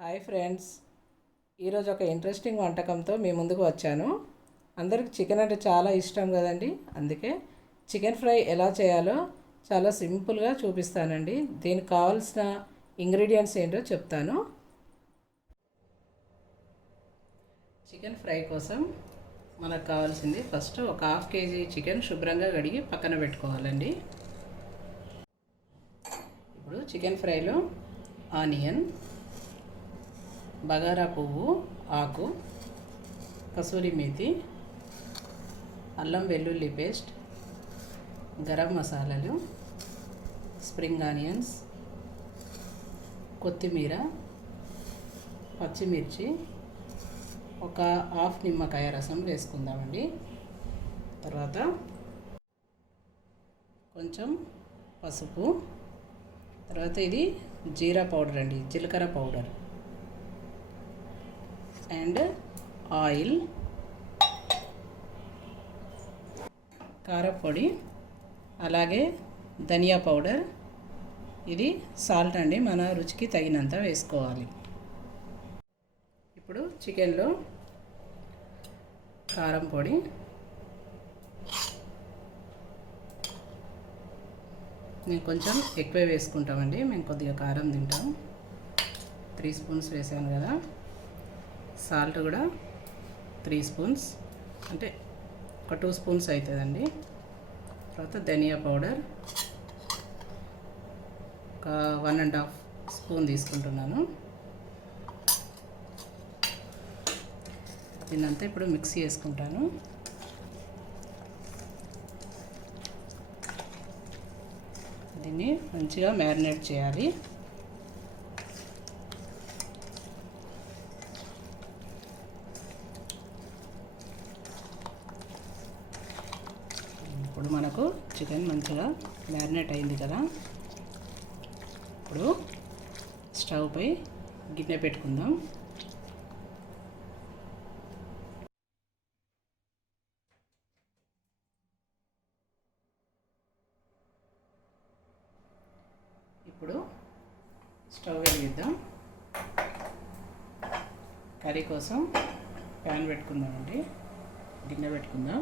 Hi friends, ఈరోజు ఒక interesting వంటకంతో మీ ముందుకు వచ్చాను. అందరికి చికెన్ అంటే చాలా ఇష్టం కదండి. అందుకే చికెన్ ఫ్రై ఎలా చేయాలో చాలా సింపుల్గా చూపిస్తానండి. దీనికి కావాల్సిన ఇంగ్రీడియంట్స్ ఏంటో చెప్తాను. చికెన్ ఫ్రై కోసం మనకు కావాల్సింది ఫస్ట్ ఒక హాఫ్ కేజీ చికెన్ శుభ్రంగా కడిగి పక్కన పెట్టుకోవాలండి. ఇప్పుడు చికెన్ ఫ్రైలో ఆనియన్, బగారా పువ్వు ఆకు, కసూరి మేతి, అల్లం వెల్లుల్లి పేస్ట్, గరం మసాలాలు, స్ప్రింగ్ ఆనియన్స్, కొత్తిమీర, పచ్చిమిర్చి, ఒక హాఫ్ నిమ్మకాయ రసం వేసుకుందామండి. తర్వాత కొంచెం పసుపు, తర్వాత ఇది జీరా పౌడర్ అండి, జీలకర్ర పౌడర్, అండ్ ఆయిల్, కారపొడి, అలాగే ధనియా పౌడర్, ఇది సాల్ట్ అండి, మన రుచికి తగినంత వేసుకోవాలి. ఇప్పుడు చికెన్లో కారం పొడి, మేము కొంచెం ఎక్కువ వేసుకుంటామండి, మేము కొద్దిగా కారం తింటాం. 3 స్పూన్స్ వేసాను కదా. సాల్ట్ కూడా 3 స్పూన్స్, అంటే ఒక 2 స్పూన్స్ అవుతుందండి. తర్వాత ధనియా పౌడర్ ఒక 1.5 స్పూన్ తీసుకుంటున్నాను. దీన్నంతా ఇప్పుడు మిక్సీ చేసుకుంటాను. దీన్ని మంచిగా మ్యారినేట్ చేయాలి. ఇప్పుడు మనకు చికెన్ మంచిగా మ్యారినేట్ అయింది కదా. ఇప్పుడు స్టవ్ పై గిన్నె పెట్టుకుందాం. ఇప్పుడు స్టవ్ వెలిగిద్దాం. కర్రీ కోసం ప్యాన్ పెట్టుకుందామండి, గిన్నె పెట్టుకుందాం.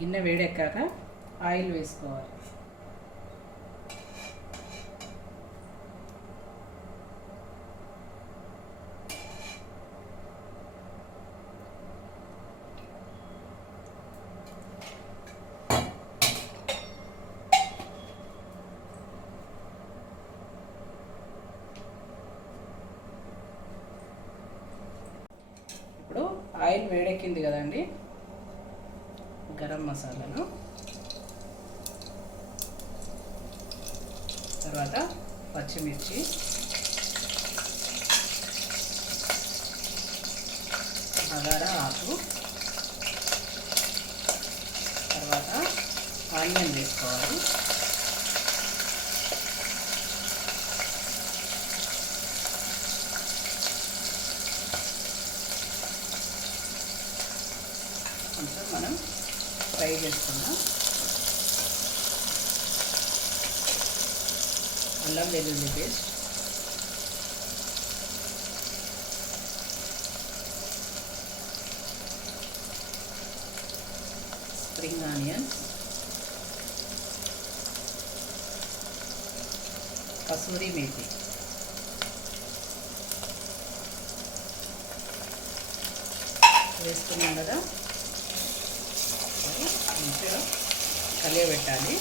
గిన్నె వేడెక్కాక ఆయిల్ వేసుకోవాలి. ఇప్పుడు ఆయిల్ వేడెక్కింది కదండి. గరం మసాలాలు, తర్వాత పచ్చిమిర్చి, బగారా ఆకు, తర్వాత ఆనియన్ వేసుకోవాలి. కొంచెం మనం ఫ్రై చేసుకుందాం. అల్లం వెల్లుల్లి పేస్ట్, స్ప్రింగ్ ఆనియన్స్, కసూరి మేతి, వేసుకున్నాం కదా. మంచిగా కలియబెట్టాలి.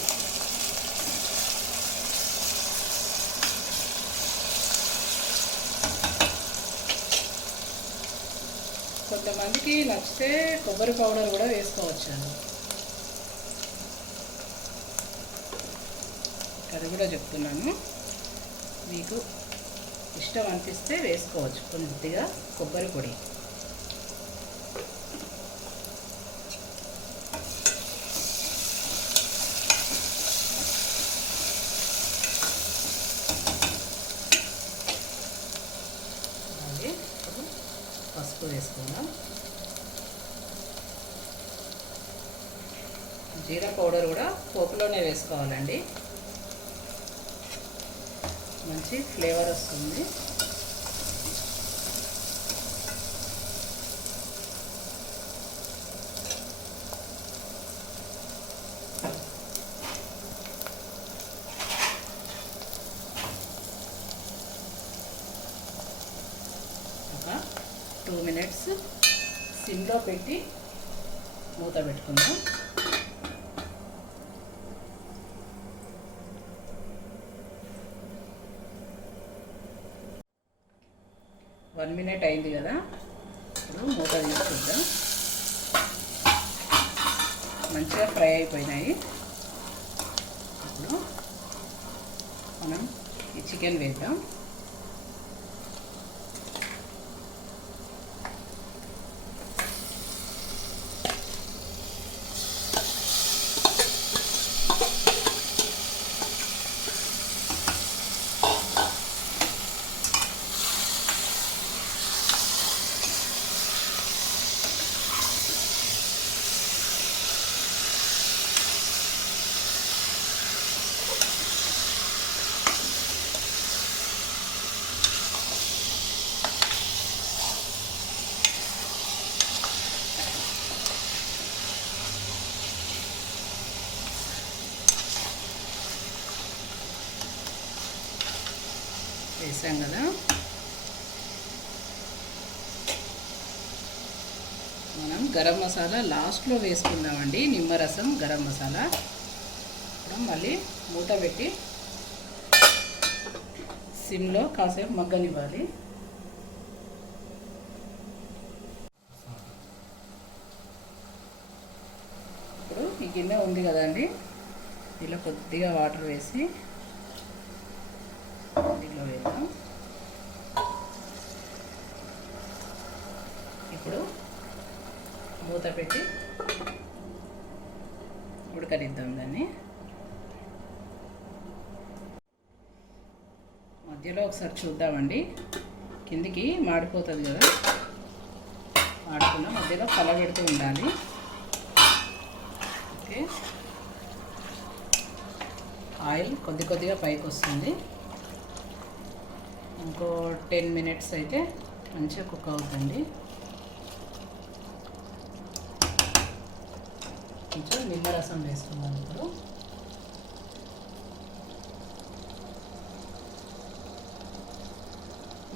కొంతమందికి నచ్చితే కొబ్బరి పౌడర్ కూడా వేసుకోవచ్చండి. అది కూడా చెప్తున్నాను, మీకు ఇష్టం అనిపిస్తే వేసుకోవచ్చు కొద్దిగా కొబ్బరి పొడి. పసుపు వేసుకుందాం. జీరా పౌడర్ కూడా పోపులోనే వేసుకోవాలండి. మంచి ఫ్లేవర్ వస్తుంది. ఒక 2 మినిట్స్ సిమ్లో పెట్టి మూత పెట్టుకుందాం. వన్ మినిట్ అయింది కదా, ఇప్పుడు మూత తీసుకుందాం. మంచిగా ఫ్రై అయిపోయినాయి. ఇప్పుడు మనం ఈ చికెన్ వేద్దాం. వేసాం కదా, మనం గరం మసాలా లాస్ట్లో వేసుకుందామండి. నిమ్మరసం, గరం మసాలా. ఇప్పుడు మళ్ళీ మూత పెట్టి సిమ్లో కాసేపు మగ్గనివ్వాలి. ఇప్పుడు ఈ గిన్నె ఉంది కదండి, ఇలా కొద్దిగా వాటర్ వేసి దీనిలో వేద్దాం. ఇప్పుడు మూత పెట్టి ఉడకనిద్దాం దాన్ని. మధ్యలో ఒకసారి చూద్దామండి, కిందికి మాడిపోతుంది కదా, మాడకుండా మధ్యలో కలబెడుతూ ఉండాలి. ఓకే, ఆయిల్ కొద్దిగా పైకి వస్తుంది. ఇంకో 10 మినిట్స్ అయితే మంచిగా కుక్ అవుతుంది. కొంచెం నిమ్మరసం వేసుకున్నాను. ఇప్పుడు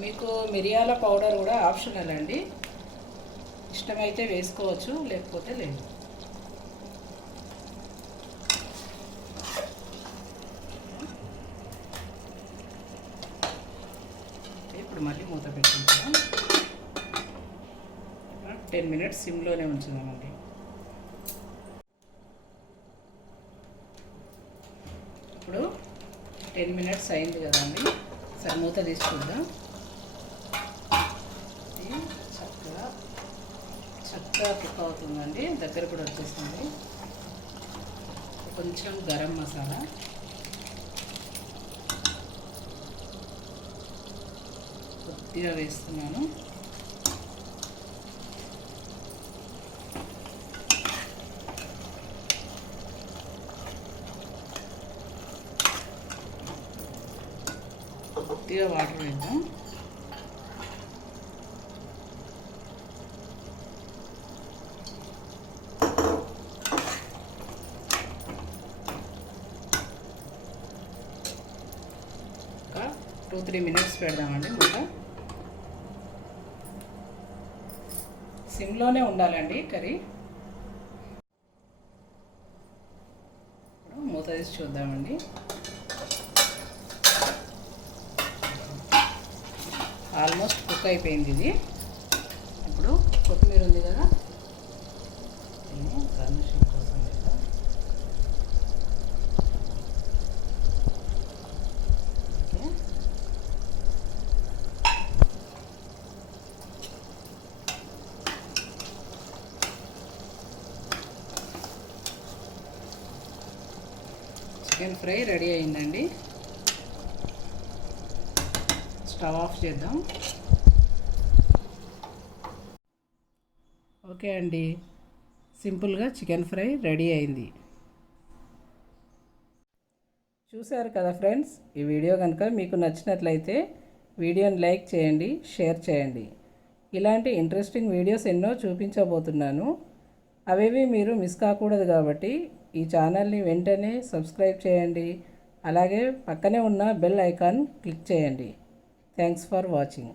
మీకు మిరియాల పౌడర్ కూడా ఆప్షనల్ అండి, ఇష్టమైతే వేసుకోవచ్చు, లేకపోతే లేదు. ఇప్పుడు మళ్ళీ మూత పెట్టుకుంటాం. 10 మినిట్స్ సిమ్లోనే ఉంచుదామండి. ఇప్పుడు 10 మినిట్స్ అయింది కదండి, సరే మూత తీసుకుందాం. చక్కగా కుక్ అవుతుందండి, దగ్గర కూడా వచ్చేస్తుంది. కొంచెం గరం మసాలా, కొద్దిగా వేస్తున్నాను. కొద్దిగా వాటర్ వేద్దాం. ఒక 2-3 మినిట్స్ పెడదామండి. ఇంకా సిమ్లోనే ఉండాలండి కర్రీ. ఇప్పుడు మూత తీసి చూద్దామండి. ఆల్మోస్ట్ కుక్ అయిపోయింది ఇది. ఇప్పుడు కొత్తిమీర ఉంది కదా, దీన్ని గార్నిషింగ్ కోసం వేద్దాం. ఓకే, చికెన్ ఫ్రై రెడీ అయిందండి. స్టవ్ ఆఫ్ చేద్దాం. ఓకే అండి, సింపుల్గా చికెన్ ఫ్రై రెడీ అయింది. చూశారు కదా ఫ్రెండ్స్, ఈ వీడియో కనుక మీకు నచ్చినట్లయితే వీడియోని లైక్ చేయండి, షేర్ చేయండి. ఇలాంటి ఇంట్రెస్టింగ్ వీడియోస్ ఎన్నో చూపించబోతున్నాను. అవేవి మీరు మిస్ కాకూడదు కాబట్టి ఈ ఛానల్ని వెంటనే సబ్స్క్రైబ్ చేయండి. అలాగే పక్కనే ఉన్న బెల్ ఐకాన్ క్లిక్ చేయండి. Thanks for watching.